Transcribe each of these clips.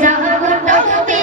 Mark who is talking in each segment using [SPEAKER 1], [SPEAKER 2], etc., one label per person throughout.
[SPEAKER 1] Jakat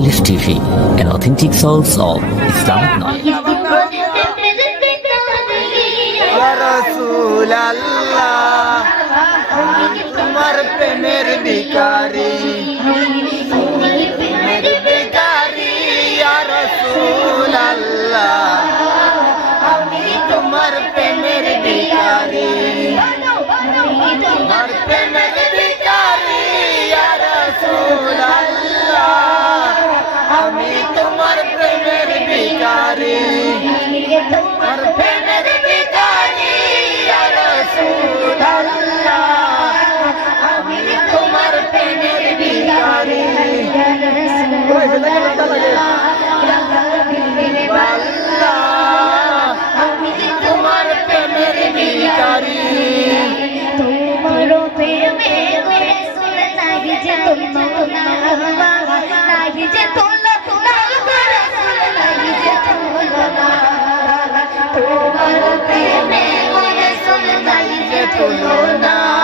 [SPEAKER 2] Olive TV, an authentic source of Islamic knowledge.
[SPEAKER 3] করলো না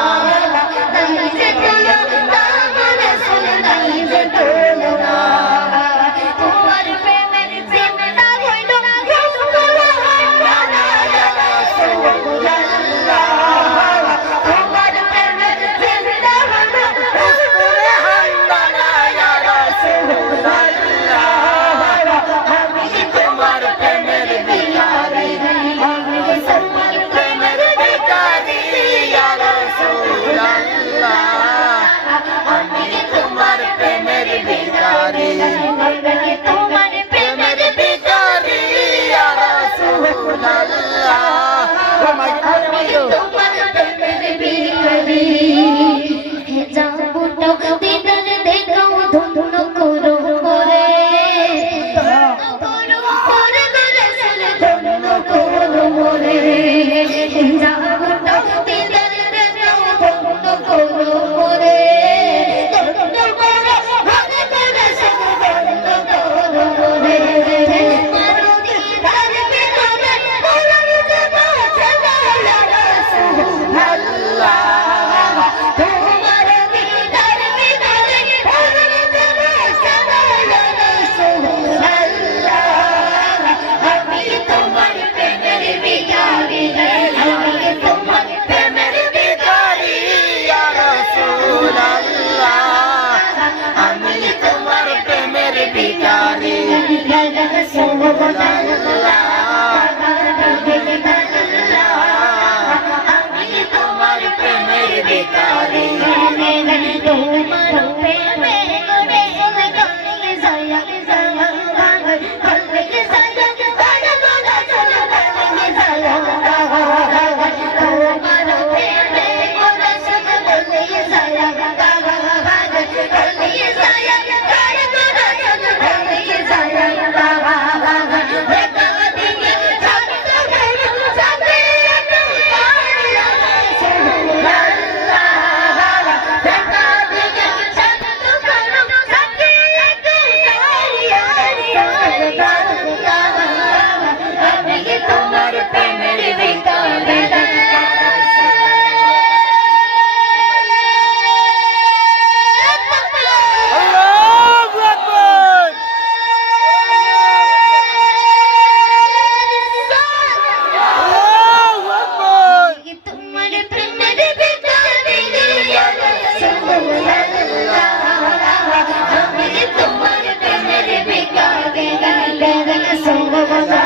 [SPEAKER 3] Baba